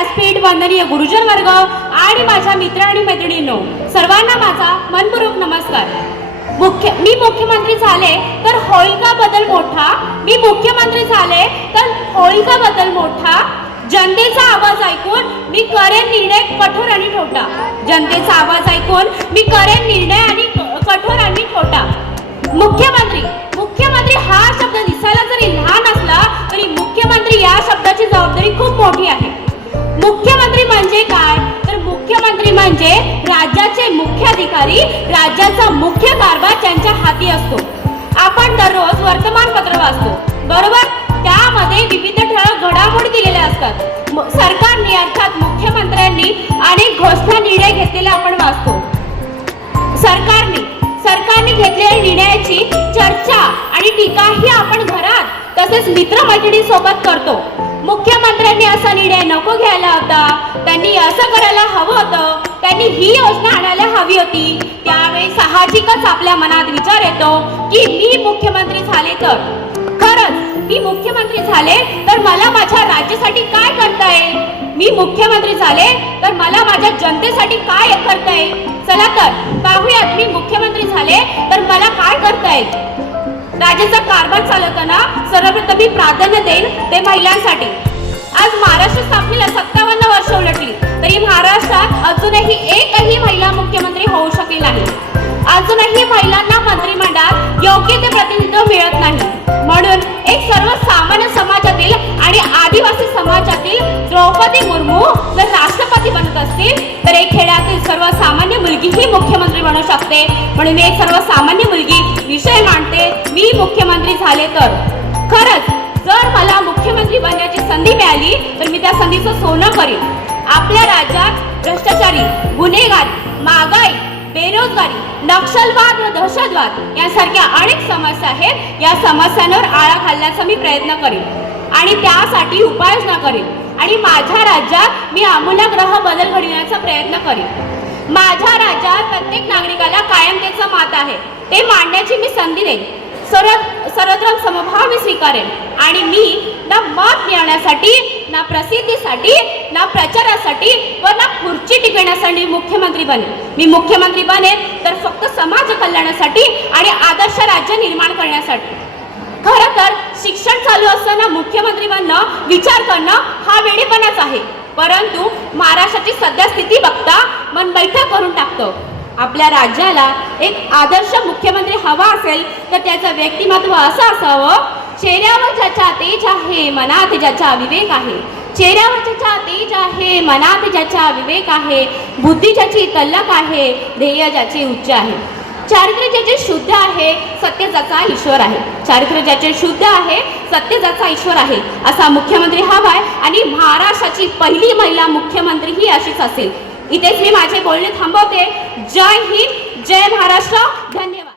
व्यासपीठ वंदनीय गुरुजन वर्ग आणि माझ्या मित्र आणि मैत्रिणींनो सर्वांना माझा मनपूर्वक नमस्कार. मुख्य मी मुख्यमंत्री झाले तर होईल का बदल मोठा. मी मुख्यमंत्री झाले तर होईल का बदल मोठा. जनतेचा आवाज ऐकून मी करेन निर्णय कठोर आणि ठोटा. जनतेचा आवाज ऐकून मी करेन निर्णय आणि कठोर आणि ठोटा. मुख्यमंत्री मुख्यमंत्री हा शब्द दिसायला जरी लहान असला तरी मुख्यमंत्री या शब्दाची जबाबदारी खूप मोठी म्हणजे राज्याचे मुख्य अधिकारी राज्याचा मुख्य कारभार त्यांच्या हाती असतो. आपण दररोज वर्तमानपत्र वाचतो. बरोबर? त्यामध्ये विविध ठळक घडामोडी दिलेल्या असतात. सरकारने अर्थात मुख्यमंत्र्यांनी अनेक घोषणा निर्णय घेतलेले आपण वाचतो. सरकारने सरकारने घेतलेल्या निर्णयाची चर्चा आणि टीका ही आपण घरात तसेच मित्रमैत्रिणी सोबत करतो. मुख्यमंत्र्यांनी असा निर्णय नको घ्यायला होता त्यांनी असं करायला हवं होतं. त्यांनी ही योजना आणायला हवी होती. त्यावेळी साहजिकच आपल्या मनात विचार येतो की मी मुख्यमंत्री झाले तर? खरंच मी मुख्यमंत्री झाले तर मला माझ्या राज्यासाठी काय करता येईल? मी मुख्यमंत्री झाले तर मला माझ्या जनतेसाठी काय करता येईल? चला तर पाहूयात मी मुख्यमंत्री झाले तर मला काय करता येईल? राज्याचा कारभार चालवताना सर्वप्रथम मी प्राधान्य देईन ते महिलांसाठी. आज महाराष्ट्र स्थापनेला सत्तावन्न वर्ष उलटली. तरी महाराष्ट्रात अजूनही एकही महिला मुख्यमंत्री होऊ शकली नाही. अजूनही महिलांना मंत्रिमंडळात योग्य ते प्रतिनिधित्व मिळत नाही. म्हणून एक सर्वसामान्य समाजातील आणि आदिवासी समाजातील द्रौपदी मुर्मू जर राष्ट्रपती बनत असतील तर एक खेड्यातील सर्वसामान्य मुलगी ही मुख्यमंत्री बनू शकते. म्हणून एक सर्वसामान्य मुलगी विषय मांडते मी मुख्यमंत्री झाले तर. खरंच जर मला मुख्यमंत्री बनण्याची संधी मिळाली तर मी त्या संधीचं सोनं करीन. आपल्या राज्यात भ्रष्टाचारी गुन्हेगारी महागाई बेरोजगारी नक्षलवाद व दहशतवाद यासारख्या अनेक समस्या आहेत. या समस्यांवर आळा घालण्याचा मी प्रयत्न करेन आणि त्यासाठी उपाययोजना करेन आणि माझ्या राज्यात मी आमूलाग्रह बदल घडविण्याचा प्रयत्न करेन. माझ्या राज्यात प्रत्येक नागरिकाला कायमतेचं मात आहे. ते मांडण्याची मी संधी देईन. सर्व सर्वत्र समभाव स्वीकारेल स्वीकारेन. आणि मी ना मत मिळवण्यासाठी ना प्रसिद्धीसाठी ना प्रचारासाठी व ना खुर्ची टिकवण्यासाठी मुख्यमंत्री बनेन. मी मुख्यमंत्री बनेन तर फक्त समाज कल्याणासाठी आणि आदर्श राज्य निर्माण करण्यासाठी. खरं तर शिक्षण चालू असताना मुख्यमंत्री बनणं विचार करणं हा वेळेपणाच आहे. परंतु महाराष्ट्राची सध्या स्थिती बघता मन बैठक करून टाकतं. आपल्या राज्याला एक आदर्श मुख्यमंत्री हवा असेल तर त्याचं व्यक्तिमत्व असं असावं चेहऱ्यावर ज्याचा तेज आहे मनात ज्याचा विवेक आहे. चेहऱ्यावर ज्याचा तेज आहे मनात ज्याचा विवेक आहे बुद्धी ज्याची तल्लक आहे ध्येय ज्याचे उच्च आहे. चारित्र्य ज्याचे शुद्ध आहे सत्य ज्याचा ईश्वर आहे. चारित्र्य ज्याचे शुद्ध आहे सत्य ज्याचा ईश्वर आहे असा मुख्यमंत्री हवाय. आणि महाराष्ट्राची पहिली महिला मुख्यमंत्री ही अशीच असेल. इथेच मी माझे बोलणे थांबवते. जय हिंद जय महाराष्ट्र. धन्यवाद.